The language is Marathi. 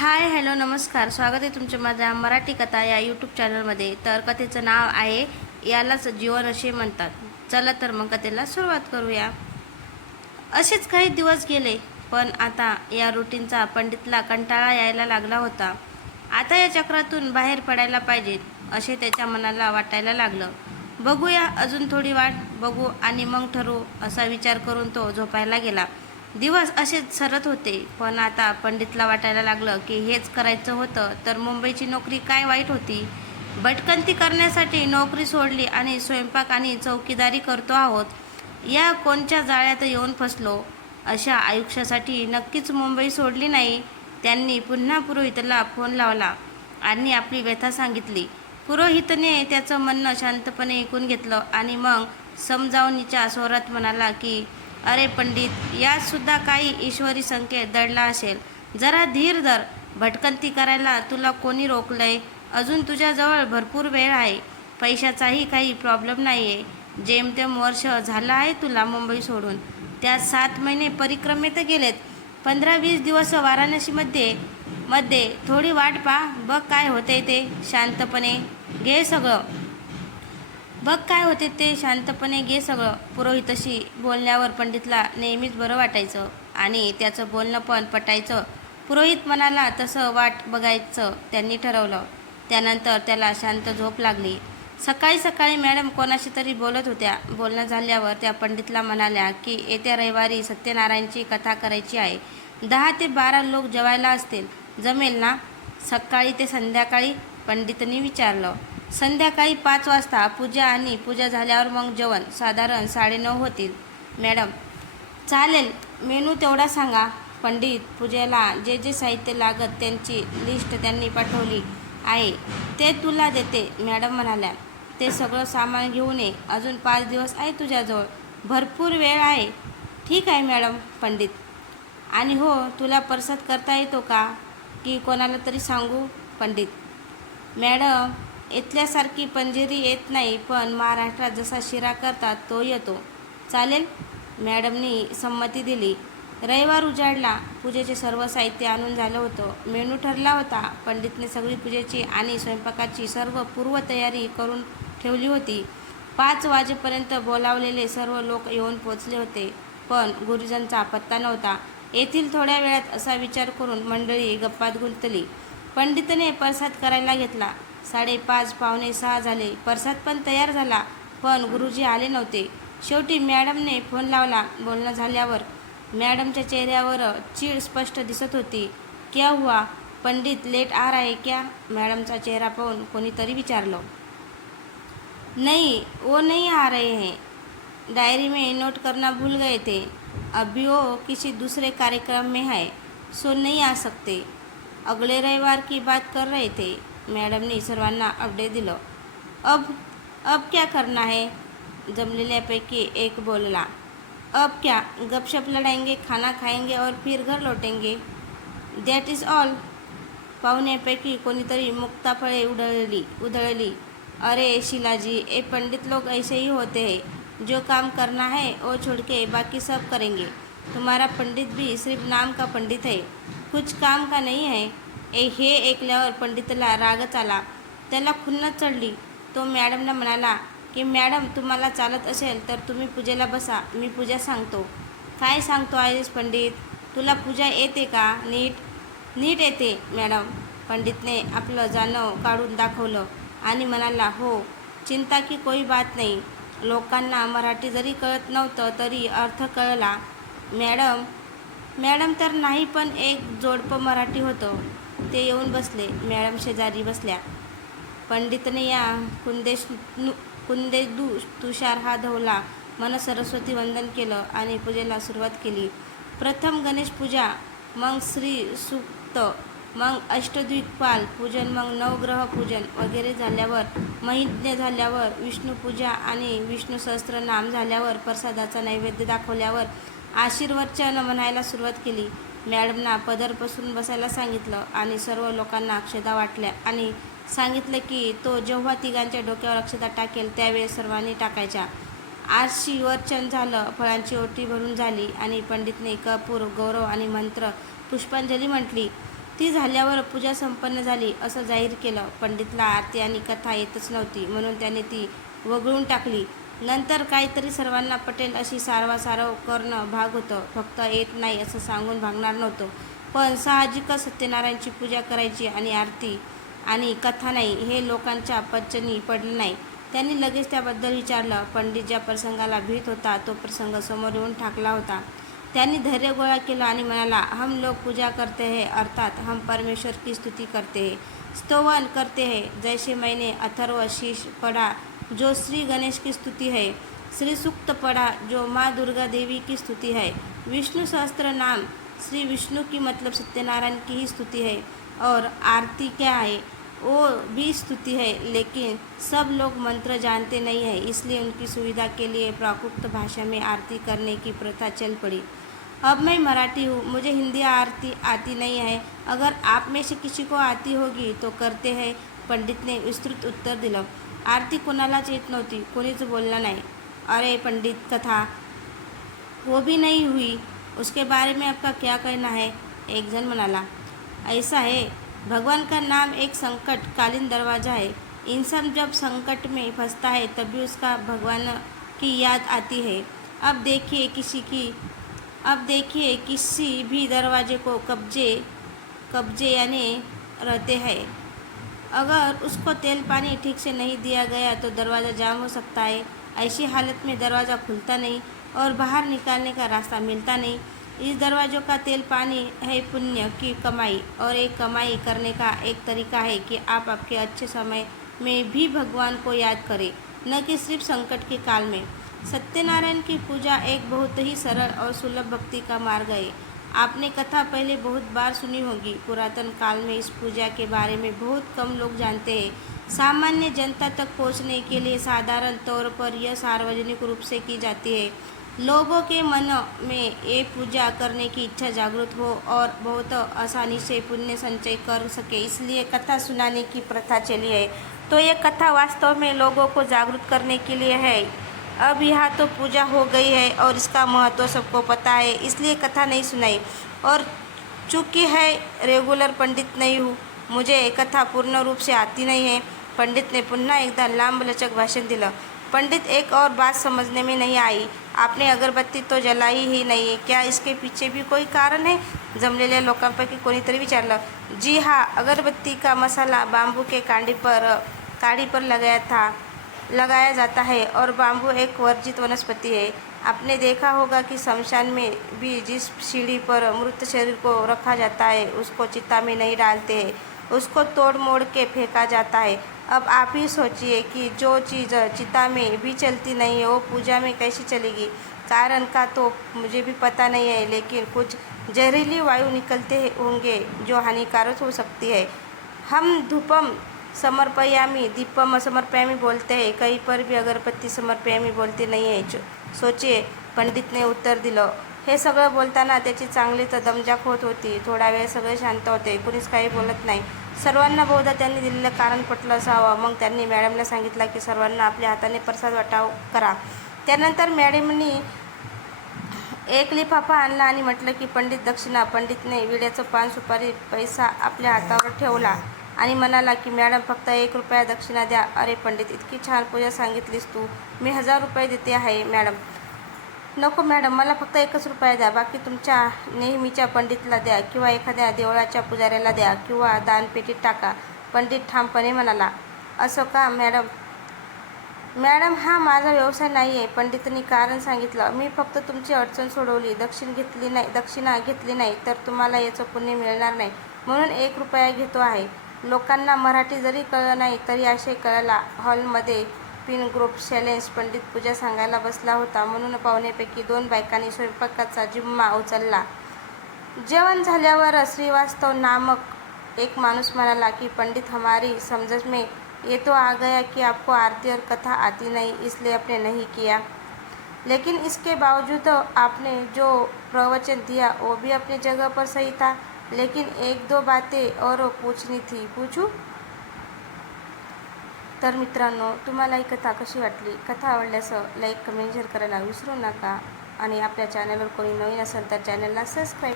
हाय हॅलो नमस्कार. स्वागत आहे तुमच्या माझ्या मराठी कथा या यूट्यूब चॅनलमध्ये तर कथेचं नाव आहे यालाच जीवन असे म्हणतात. चला तर मग कथेला सुरुवात करूया. असेच काही दिवस गेले पण आता या रुटीनचा पंडितला कंटाळा यायला लागला होता. आता या चक्रातून बाहेर पडायला पाहिजे असे त्याच्या मनाला वाटायला लागलं. बघूया अजून थोडी वाट बघू आणि मग ठरवू असा विचार करून तो झोपायला गेला. दिवस असेच सरत होते. पण आता पंडितला वाटायला लागलं की हेच करायचं होतं. तर मुंबईची नोकरी काय वाईट होती? भटकंती करण्यासाठी नोकरी सोडली आणि स्वयंपाक आणि चौकीदारी करतो आहोत. या कोणच्या जाळ्यात येऊन फसलो? अशा आयुष्यासाठी नक्कीच मुंबई सोडली नाही. त्यांनी पुन्हा पुरोहितला फोन लावला आणि आपली व्यथा सांगितली. पुरोहितने त्याचं म्हणणं शांतपणे ऐकून घेतलं आणि मग समजावणीच्या स्वरात म्हणाला की अरे पंडित यातसुद्धा काही ईश्वरी संकेत दडला असेल. जरा धीर धर. भटकंती करायला तुला कोणी रोखलंय? अजून तुझ्याजवळ भरपूर वेळ आहे. पैशाचाही काही प्रॉब्लेम नाही आहे जेमतेम वर्ष झालं आहे तुला मुंबई सोडून. त्यात सात महिने परिक्रमेत गेलेत. पंधरा वीस दिवस वाराणसीमध्ये मध्ये थोडी वाट पा बघ काय होते ते. शांतपणे. घे सगळं. बघ काय होते ते शांतपणे घे सगळं. पुरोहितशी बोलण्यावर पंडितला नेहमीच बरं वाटायचं आणि त्याचं बोलणं पण पटायचं. पुरोहित म्हणाला तसं वाट बघायचं त्यांनी ठरवलं. त्यानंतर त्याला शांत झोप लागली. सकाळी सकाळी मॅडम कोणाशी तरी बोलत होत्या. बोलणं झाल्यावर त्या पंडितला म्हणाल्या की येत्या रविवारी सत्यनारायणची कथा करायची आहे. दहा ते बारा लोक जेवायला असतील. जमेल ना? सकाळी ते संध्याकाळी पंडितनी विचारलं. संध्याकाळी पाच वाजता पूजा आणि पूजा झाल्यावर मग जेवण. साधारण साडेनऊ होतील. मॅडम चालेल. मेनू तेवढा सांगा. पंडित पूजेला जे जे साहित्य लागत त्यांची लिस्ट त्यांनी पाठवली आहे. ते तुला देते मॅडम म्हणाल्या. ते सगळं सामान घेऊन ये. अजून पाच दिवस आहे तुझ्याजवळ. भरपूर वेळ आहे. ठीक आहे मॅडम पंडित. आणि हो तुला परसाद करता येतो का? की कोणाला तरी सांगू पंडित? मॅडम इथल्यासारखी पंजेरी येत नाही पण महाराष्ट्रात जसा शिरा करतात तो येतो. चालेल? मॅडमनी संमती दिली. रविवार उजाडला. पूजेचे सर्व साहित्य आणून झालं होतं. मेनू ठरला होता. पंडितने सगळी पूजेची आणि स्वयंपाकाची सर्व पूर्वतयारी करून ठेवली होती. पाच वाजेपर्यंत बोलावलेले सर्व लोक येऊन पोचले होते पण गुरुजनचा पत्ता नव्हता. येथील थोड्या वेळात असा विचार करून मंडळी गप्पात गुंतली. पंडितने प्रसाद करायला घेतला. साडेपाच पावणे सहा झाले. प्रसाद पण तयार झाला पण गुरुजी आले नव्हते. शेवटी मॅडमने फोन लावला बोलणं झाल्यावर. मॅडमच्या चेहऱ्यावर चीड स्पष्ट दिसत होती. क्या हुआ? पंडित लेट आ रहा है क्या? मॅडमचा चेहरा पाहून कोणीतरी विचारलं. नाही वो नहीं आ रहे हैं. डायरी में नोट करना भूल गए थे. अभी वो किसी दूसरे कार्यक्रम में है सो नहीं आ सकते. अगले रविवार की बात कर रहे थे. मॅडमने सर्वांना अपडेट दिलं. अब अब क्या करना है? जमलेल्यापैकी एक बोलला, अब क्या, गपशप लड़ाएँगे खाना खाएँगे और फिर घर लौटेंगे? दॅट इज़ ऑल पाहुण्यापैकी कोणीतरी मुक्ताफळे उधळली उधळली, अरे शिलाजी, ए पंडित लोग ऐसे ही होते हैं, जो काम करना है, वो छोड़ के बाकी सब करेंगे. तुम्हारा पंडित भी सिर्फ़ नाम का पंडित है, कुछ काम का नहीं है. ए हे ऐकल्यावर पंडितला रागच आला. त्याला खुन्नच चढली. तो मॅडमला म्हणाला की मॅडम तुम्हाला चालत असेल तर तुम्ही पूजेला बसा. मी पूजा सांगतो. काय सांगतो आयरिस पंडित? तुला पूजा येते का? नीट? नीट येते मॅडम. पंडितने आपलं जाणव काढून दाखवलं आणि म्हणाला हो चिंता की कोई बात नाही. लोकांना मराठी जरी कळत नव्हतं तरी अर्थ कळला. मॅडम? मॅडम तर नाही पण एक जोडपं मराठी होतं. ते येऊन बसले मॅडम शेजारी बसल्या. पंडितने या कुंदेश नु कुंदेदू तुषार हा धवला मन सरस्वती वंदन केलं आणि पूजेला सुरुवात केली. प्रथम गणेश पूजा मग श्री सुक्त मग अष्टद्वीपाल पूजन मग नवग्रह पूजन वगैरे झाल्यावर महिज्ञ झाल्यावर विष्णूपूजा आणि विष्णू सहस्त्रनाम झाल्यावर प्रसादाचा नैवेद्य दाखवल्यावर आशीर्वचन म्हणायला सुरुवात केली. मॅडमना पदर बसायला सांगितलं आणि सर्व लोकांना अक्षता वाटल्या आणि सांगितलं की तो जेव्हा तिघांच्या डोक्यावर अक्षता टाकेल त्यावेळेस सर्वांनी टाकायच्या. आजशी वर्चन झालं फळांची ओटी भरून झाली आणि पंडितने कपूर गौरव आणि मंत्र पुष्पांजली म्हटली. ती झाल्यावर पूजा संपन्न झाली असं जाहीर केलं. पंडितला आरती आणि कथा येतच नव्हती म्हणून त्याने ती वगळून टाकली. नंतर काहीतरी सर्वांना पटेल अशी सारवासारव करणं भाग होतं. फक्त येत नाही असं सांगून भागणार नव्हतं. पण साहजिकच सत्यनारायणची पूजा करायची आणि आरती आणि कथा नाही हे लोकांच्या पचनी पडलं नाही. त्यांनी लगेच त्याबद्दल विचारलं. पंडित ज्या प्रसंगाला भीत होता तो प्रसंग समोर येऊन ठाकला होता. त्यांनी धैर्य गोळा केला आणि म्हणाला हम लोग पूजा करते हे अर्थात हम परमेश्वर की स्तुती करते हे स्तोवन करते हे. जैसे मैंने अथर्व शीश पडा जो श्री गणेश की स्तुति है, श्री सूक्त पढ़ा जो माँ दुर्गा देवी की स्तुति है, विष्णु सहस्त्र नाम श्री विष्णु की मतलब सत्यनारायण की ही स्तुति है और आरती क्या है, वो भी स्तुति है, लेकिन सब लोग मंत्र जानते नहीं है, इसलिए उनकी सुविधा के लिए प्राकृत भाषा में आरती करने की प्रथा चल पड़ी। अब मैं मराठी हूँ, मुझे हिंदी आरती आती नहीं है, अगर आप में से किसी को आती होगी तो करते हैं, पंडित ने विस्तृत उत्तर दिलं आरती कोणालाच येत नव्हती. कोणीच बोललं नाही. अरे, पंडित कथा, वो भी नहीं हुई. उसके बारे में आपका क्या कहना है? एक जन म्हणाला, ऐसा है. भगवान का नाम एक संकट कालीन दरवाज़ा है. इंसान जब संकट में फंसता है, तभी उसका भगवान की याद आती है. अब देखिए किसी की, अब देखिए किसी भी दरवाजे को कब्जे कब्जे यानी रहते हैं. अगर उसको तेल पानी ठीक से नहीं दिया गया तो दरवाज़ा जाम हो सकता है। ऐसी हालत में दरवाज़ा खुलता नहीं और बाहर निकालने का रास्ता मिलता नहीं। इस दरवाज़ों का तेल पानी है पुण्य की कमाई और एक कमाई करने का एक तरीका है कि आप आपके अच्छे समय में भी भगवान को याद करें, न कि सिर्फ़ संकट के काल में। सत्यनारायण की पूजा एक बहुत ही सरल और सुलभ भक्ति का मार्ग है। आपने कथा पहले बहुत बार सुनी होगी। पुरातन काल में इस पूजा के बारे में बहुत कम लोग जानते हैं। सामान्य जनता तक पहुँचने के लिए साधारण तौर पर यह सार्वजनिक रूप से की जाती है। लोगों के मन में ये पूजा करने की इच्छा जागृत हो और बहुत आसानी से पुण्य संचय कर सके, इसलिए कथा सुनाने की प्रथा चली है। तो ये कथा वास्तव में लोगों को जागरूक करने के लिए है। अब यहाँ तो पूजा हो गई है और इसका महत्व सबको पता है, इसलिए कथा नहीं सुनाई। और चूँकि है, रेगुलर पंडित नहीं हूँ, मुझे कथा पूर्ण रूप से आती नहीं है। पंडित ने पुनः एकदा लांब लचक भाषण दिलं। पंडित एक और बात समझने में नहीं आई। आपने अगरबत्ती तो जलाई ही नहीं। क्या इसके पीछे भी कोई कारण है? जमलेल्या लोकांपैकी कोणीतरी विचारलं। जी हाँ अगरबत्ती का मसाला बांबू के कांडी पर, काड़ी पर लगाया था। लगाया जाता है और बांबू एक वर्जित वनस्पति है। आपने देखा होगा कि शमशान में भी जिस सीढ़ी पर मृत शरीर को रखा जाता है, उसको चिता में नहीं डालते हैं। उसको तोड़ मोड़ के फेंका जाता है। अब आप ही सोचिए कि जो चीज़ चिता में भी चलती नहीं है, वो पूजा में कैसी चलेगी? कारण का तो मुझे भी पता नहीं है, लेकिन कुछ जहरीली वायु निकलते होंगे जो हानिकारक हो सकती है। हम धूपम समर्पयामी दीपम समर्पयामी बोलते आहे कहीं पर भी अगरबत्ती समर्पयामी बोलते नाही आहे चो- पंडितने उत्तर दिलं। हे सगळं बोलताना त्याची चांगली दमजाक होत होती थोडा वेळ सगळे शांत होते कुणीच काही बोलत नाही. सर्वांना बहुधा त्यांनी दिलेलं कारण पटलं असावं. मग त्यांनी मॅडमला सांगितलं की सर्वांना आपल्या हाताने प्रसाद वाटाव करा. त्यानंतर मॅडमनी एक लिफाफा आणला आणि म्हटलं की पंडित दक्षिणा पंडितने विड्याचं पान सुपारी पैसा आपल्या हातावर ठेवला. आणि म्हणाला की मॅडम फक्त एक रुपया दक्षिणा द्या. अरे पंडित इतकी छान पूजा सांगितलीस तू. मी हजार रुपये देते आहे मॅडम. नको मॅडम मला फक्त एकच रुपया द्या. बाकी तुमच्या नेहमीच्या पंडितला द्या किंवा एखाद्या देवळाच्या पुजाऱ्याला द्या किंवा दानपेटीत टाका. पंडित ठामपणे म्हणाला. असं का मॅडम? मॅडम हा माझा व्यवसाय नाही आहे पंडितांनी कारण सांगितलं. मी फक्त तुमची अडचण सोडवली. दक्षिण घेतली नाही दक्षिणा घेतली नाही तर तुम्हाला याचं पुण्य मिळणार नाही. म्हणून एक रुपया घेतो आहे. लोकांना मराठी जरी कळलं नाही तरी असे कळला हॉलमध्ये पिन ग्रुप चॅलेंज पंडित पूजा सांगायला बसला होता. म्हणून पाहुण्यापैकी दोन बायकांनी स्वयंपाकाचा जिम्मा उचलला. जेवण झाल्यावर श्रीवास्तव नामक एक माणूस म्हणाला की पंडित हमारी समझ में ये तो आ गया कि आपको आरती और कथा आती नहीं इसलिए आपने नहीं किया। लेकिन इसके बावजूद आपने जो प्रवचन दिया वो भी अपनी जगह पर सही था। लेकिन एक दो बातें और पूछनी थी। पूछू? तर मित्रांनो तुम्हाला ही कथा कशी वाटली? कथा आवडल्यास लाईक कमेंट शेअर करायला विसरू नका. आणि आपल्या चॅनलवर कोणी नवीन असेल तर चॅनलला सबस्क्राईब